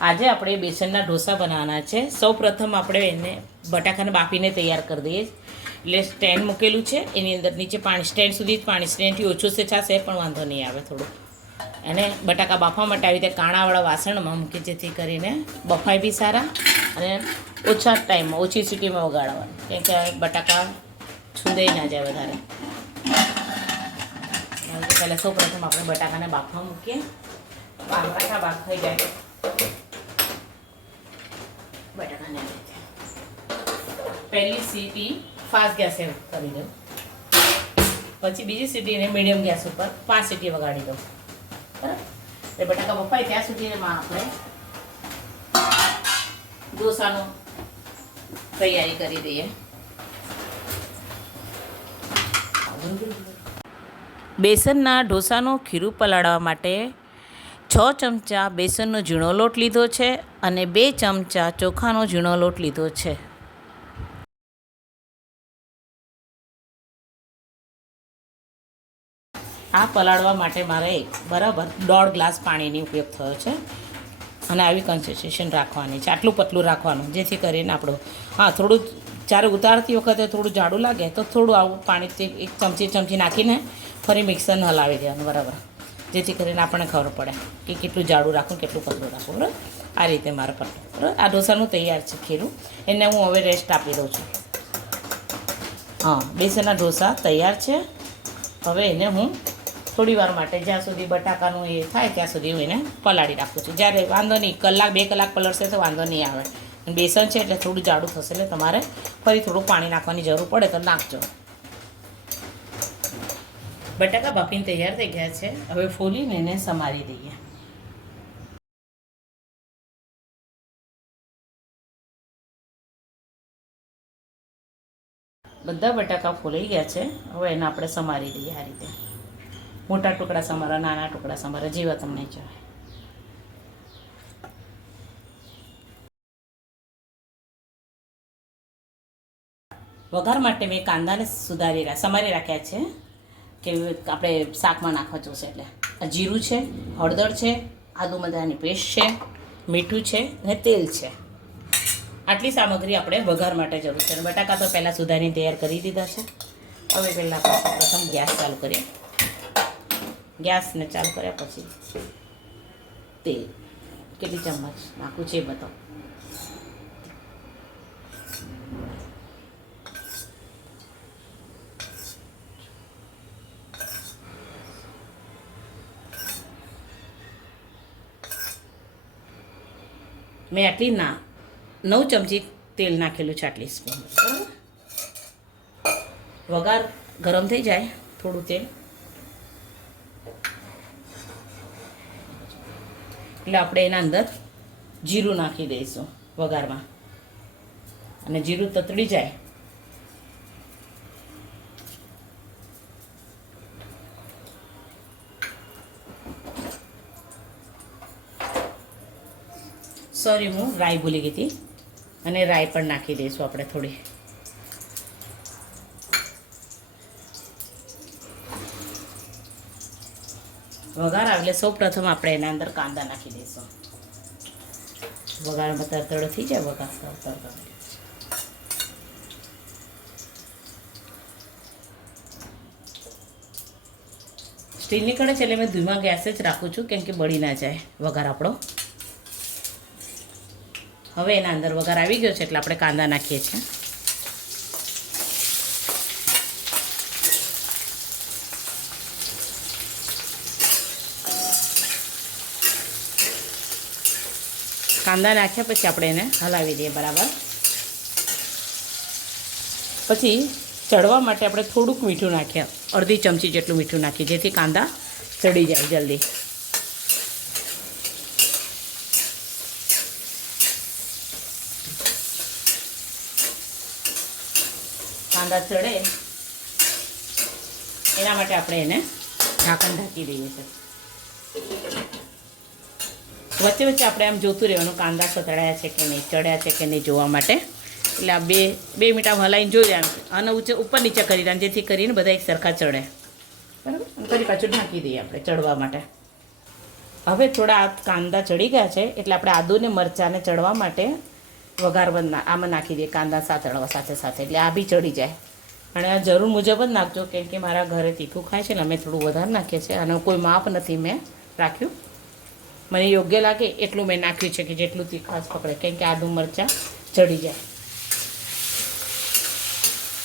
આજે આપણે બેસનના ઢોસા બનાવવાના છે. સૌ પ્રથમ આપણે એને બટાકાને બાફીને તૈયાર કરી દઈએ. એટલે સ્ટેન્ડ મૂકેલું છે. એની અંદર નીચે પાણી સ્ટેન્ડ સુધી જ પાણી સ્ટેન્ડથી ઓછું છે છાશે પણ વાંધો નહીં આવે થોડું. અને બટાકા બાફવા માટે આવી રીતે કાણાવાળા વાસણમાં મૂકી જેથી કરીને બફાય બી સારા અને ઓછા ટાઈમમાં, ઓછી સીટીમાં વગાડવાનું. કેમ કે બટાકા છૂંદાઈ ના જાય વધારે. પહેલાં સૌ પ્રથમ આપણે બટાકાને બાફવા મૂકીએ. બટાકા બાફ થઈ જાય. રીતે. પહેલી સીટી ફાસ્ટ ગેસે કરી દઉં. પછી બીજી સીટીને મીડિયમ ગેસ ઉપર પાંચ સીટી વગાડી દઉં. બરાબર? એટલે બટાકા બફાય ત્યાં સુધીમાં આપણે ઢોસાનું તૈયારી કરી દઈએ. બેસનના ઢોસાનું ખીરું પલાળવા માટે છ ચમચા બેસનનો ઝીણો લોટ લીધો છે અને બે ચમચા ચોખાનો ઝીણો લોટ લીધો છે. આ પલાળવા માટે મારે એક બરાબર દોઢ ગ્લાસ પાણીની ઉપયોગ થયો છે અને આવી કન્સિસ્ટન્સી રાખવાની છે, આટલું પતલું રાખવાનું, જેથી કરીને આપણું, હા, થોડું જ્યારે ઉતારતી વખતે થોડું જાડું લાગે તો થોડું આવું પાણીથી એક ચમચી ચમચી નાખીને ફરી મિક્સરને હલાવી દેવાનું, બરાબર. જેથી કરીને આપણને ખબર પડે કે કેટલું જાડું રાખવું કેટલું પતલું રાખવું બરાબર? આ રીતે મારે પતલું બરાબર? આ ઢોસાનું તૈયાર છે ખીરું. એને હું હવે રેસ્ટ આપી દઉં છું. હા, બેસનના ઢોસા તૈયાર છે. હવે એને હું થોડીવાર માટે જ્યાં સુધી બટાકાનું એ થાય ત્યાં સુધી હું એને પલાળી રાખું છું. જ્યારે વાંધો નહીં, કલાક, બે કલાક પલળશે તો વાંધો નહીં આવે. બેસન છે એટલે થોડું જાડું થશે એટલે તમારે ફરી થોડું પાણી નાખવાની જરૂર પડે તો નાખજો. બટાકા બાફીને તૈયાર થઈ ગયા છે. હવે ફોલીને એને સમારી દઈએ. બધા બટાકા ફોલાઈ ગયા છે. હવે એને આપણે સમારી દઈએ આ રીતે. મોટા ટુકડા સમારા નાના ટુકડા સમારા જેવા તમને ચાલે વઘાર માટે મેં કાંદાને સુધારી સમારી રાખ્યા છે. કે આપણે શાકમાં નાખવા જોશે એટલે. આ જીરું છે, હળદર છે, આદુ મરચાંની પેસ્ટ છે, મીઠું છે અને તેલ છે. આટલી સામગ્રી આપણે વઘાર માટે જરૂર છે. બટાકા તો પહેલાં સુધારીને તૈયાર કરી દીધા છે. હવે પહેલાં પ્રથમ ગેસ ચાલુ કરીએ. ગેસને ચાલુ કર્યા પછી તેલ. કેટલી ચમચ નાખવું છે એ બતાવો. મેં આટલી ના, નવ ચમચી તેલ નાખેલું છે આટલી સ્પૂન. વઘાર ગરમ થઈ જાય, થોડું તેલ. એટલે આપણે એના અંદર જીરું નાખી દઈશું વઘારમાં. અને જીરું તતડી જાય. સોરી, હું રાઈ ભૂલી ગઈ હતી. અને રાઈ પણ નાખી દઈશું આપણે થોડી. વઘાર આવે સૌ પ્રથમ આપણે એના અંદર કાંદા નાખી દઈશું. વઘારમાં તરતડો થઈ જાય વઘાર તરતડો સ્ટીલની કડે છે એટલે મેં ધીમા ગેસે જ રાખું છું કેમ કે બળી ના જાય વઘાર આપણો. હવે એના અંદર વઘાર આવી ગયો છે એટલે આપણે કાંદા નાખીએ છીએ. કાંદા નાખ્યા પછી આપણે એને હલાવી દઈએ બરાબર. પછી ચડવા માટે આપણે થોડુંક મીઠું નાખ્યા અડધી ચમચી જેટલું મીઠું નાખીએ જેથી કાંદા ચડી જાય જલ્દી. કાંદા ચડે, એના માટે આપણે એને ઢાંકણ ઢાંકી દઈએ છીએ. વચ્ચે વચ્ચે આપણે આમ જોતું રહેવાનું કાંદા સતળાયા છે કે નહીં, ચડ્યા છે કે નહીં જોવા માટે. એટલે આ બે બે મિનિટ આમ હલાવીને જોઈ લેવાનું અને ઊંચે ઉપર નીચે કરી દેવાનું જેથી કરીને બધા એક સરખા ચડે. બરાબર? ફરી પાછું ઢાંકી દઈએ આપણે ચડવા માટે. હવે થોડા કાંદા ચડી ગયા છે, એટલે આપણે આદુને મરચાંને ચડવા માટે વઘાર બંધ આમાં નાખી દઈએ કાંદા સાતળવા સાથે સાથે, એટલે આ બી ચડી જાય. અને આ જરૂર મુજબ જ નાખજો, કેમ કે મારા ઘરે તીખું ખાય છે ને અમે થોડું વધારે નાખીએ છીએ. અને કોઈ માપ નથી મેં રાખ્યું. મને યોગ્ય લાગે એટલું મેં નાખ્યું છે કે જેટલું તીખાશ પકડે, કેમ કે આદુ મરચાં ચડી જાય.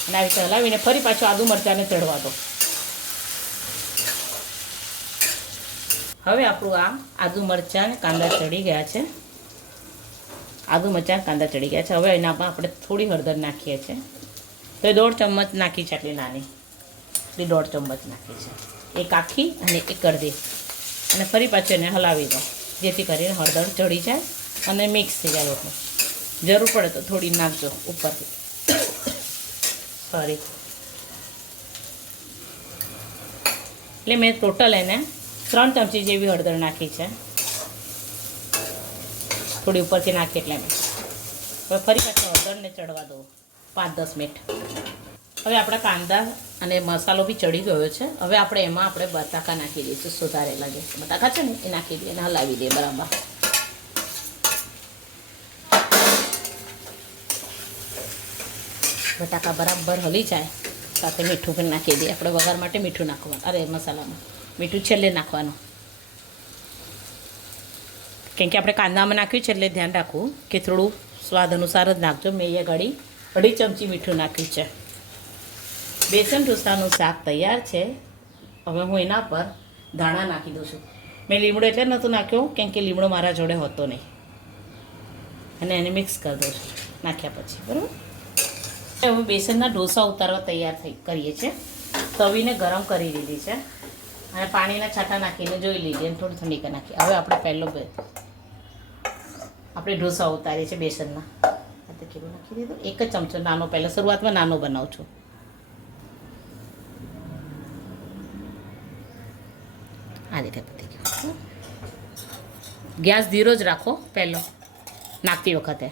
અને આવી રીતે હલાવીને ફરી પાછું આદુ મરચાંને ચડવા દો. હવે આપણું આ આદુ મરચાં કાંદા ચડી ગયા છે. આદુ મરચાં, કાંદા ચડી ગયા છે. હવે એનામાં આપણે થોડી હળદર નાખીએ છીએ. તો એ દોઢ ચમચ નાખી છે આટલી નાની. એટલી દોઢ ચમચ નાખી છે. એક આખી અને એક અડધી. અને ફરી પાછું એને હલાવી દો. જેથી કરીને હળદર ચડી જાય અને મિક્સ થઈ જાય રોટલો જરૂર પડે તો થોડી નાખજો ઉપરથી. સોરી એટલે મેં ટોટલ એને ત્રણ ચમચી જેવી હળદર નાખી છે. થોડી ઉપરથી નાખી એટલે મેં હવે ફરી પાછું હળદરને ચડવા દો પાંચ દસ મિનિટ. હવે આપણા કાંદા અને મસાલો બી ચડી ગયો છે. હવે આપણે એમાં આપણે બટાકા નાખી દઈશું, સુધારેલા જે બટાકા છે ને, એ નાખી દઈએ અને હલાવી દઈએ બરાબર. બટાકા બરાબર હલી જાય. સાથે મીઠું પણ નાખી દઈએ. આપણે વઘાર માટે મીઠું નાખવાનું. અરે, મસાલામાં. મીઠું છેલ્લે નાખવાનું. કેમ કે આપણે કાંદામાં નાખ્યું છે એટલે ધ્યાન રાખવું કે થોડું સ્વાદ અનુસાર જ નાખજો. મેં અહીંયા ઘડી અઢી ચમચી મીઠું નાખ્યું છે. બેસન ઢોસાનું શાક તૈયાર છે. હવે હું એના પર ધાણા નાખી દઉં છું. મેં લીમડો એટલે નહોતો નાખ્યો, કેમ કે લીમડો મારા જોડે હોતો નહીં. અને એને મિક્સ કરી દઉં છું, નાખ્યા પછી. બરાબર? હવે બેસનના ઢોસા ઉતારવા તૈયાર થઈ, કરીએ છીએ. તવીને ગરમ કરી દીધી છે. અને પાણીના છાંટા નાખીને જોઈ લીધી અને થોડી ઠંડી કરી નાખી. હવે આપણે પહેલો આપણે ઢોસા ઉતારીએ છીએ બેસનના. આ તો કેવું નાખી દીધું? એક જ ચમચો નાનો, પહેલાં શરૂઆતમાં નાનો બનાવું છું. આ રીતે પતી ગયું. ગેસ ધીરો જ રાખો પહેલો, નાખતી વખતે.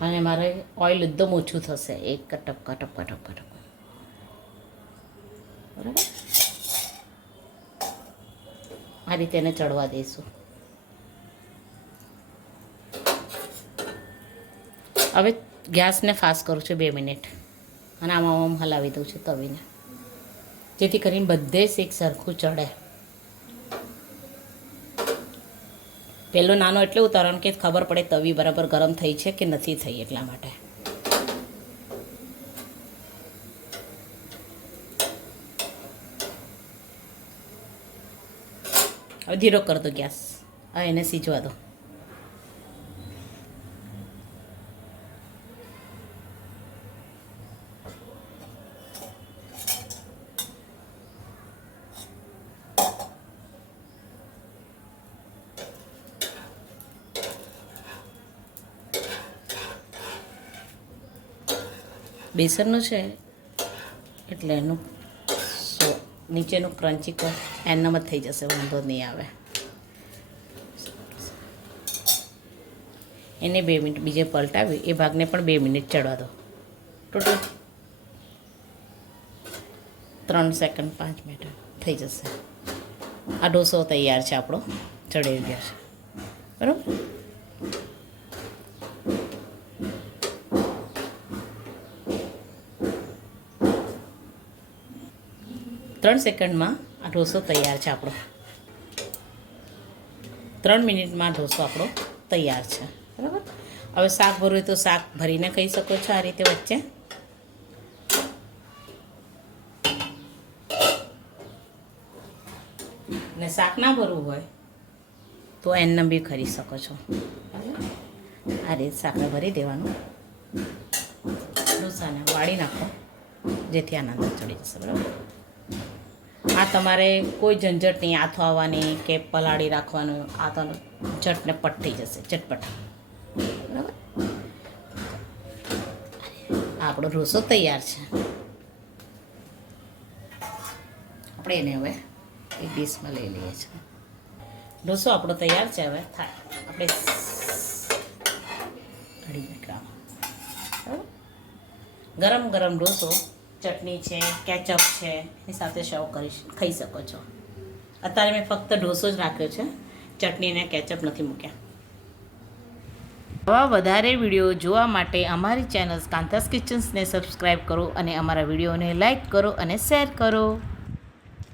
અને મારે ઓઇલ એકદમ ઓછું થશે. એક કટક કટક કટક કટક. બરાબર? આ રીતે એને ચડવા દઈશું. હવે ગેસને ફાસ્ટ કરું છું બે મિનિટ. અને આમાં આમ હલાવી દઉં છું તવીને. જેથી કરીને બધે શેક સરખું ચડે. પહેલો નાનો એટલે ઉતારવાનું કે ખબર પડે તવી બરાબર ગરમ થઈ છે કે નથી થઈ એટલા માટે. હવે ધીરો કર દો ગેસ. આ એને સીજવા દો. બેસનનું છે? એટલે એનું. નીચેનું ક્રન્ચી કર. એનામ જ થઈ જશે, વાંધો નહીં આવે. એને બે મિનિટ, બીજે પલટાવી, એ ભાગને પણ બે મિનિટ ચડવા દો. ટોટલ ત્રણ સેકન્ડ પાંચ મિનિટ થઈ જશે. આ ઢોસો તૈયાર છે આપણો. ચડી ગયો છે. બરાબર? ત્રણ સેકન્ડમાં આ ઢોસો તૈયાર છે આપણો. ત્રણ મિનિટમાં ઢોસો આપણો તૈયાર છે. બરાબર? હવે શાક ભરવું તો શાક ભરીને ખાઈ શકો છો આ રીતે વચ્ચે. ને શાક ના ભરવું હોય તો એને બી ખરી શકો છો. આ રીતે શાકને ભરી દેવાનું. ઢોસાને વાળી નાખો, જેથી આનંદ ચડી જશે. બરાબર? આ તમારે કોઈ ઝંઝટ નહીં આથો આવવાની કે પલાળી રાખવાનું, આ તો ઝટને પટ થઈ જશે, ઝટપટ. બરાબર? આપણો ઢોસો તૈયાર છે. આપણે એને હવે એક ડીશમાં લઈ લઈએ છીએ. ઢોસો આપણો તૈયાર છે હવે થાય આપણે નીકળામાં ગરમ ગરમ ઢોસો ચટણી છે, કેચઅપ છે એની સાથે સર્વ કરી ખાઈ શકો છો. અત્યારે મેં ફક્ત ઢોસો જ રાખ્યો છે, ચટણી અને કેચઅપ નથી મૂક્યા. આવા વધારે વીડિયો જોવા માટે અમારી ચેનલ કાંતાસ કિચન્સને સબસ્ક્રાઈબ કરો અને અમારા વિડીયોને લાઈક કરો અને શેર કરો.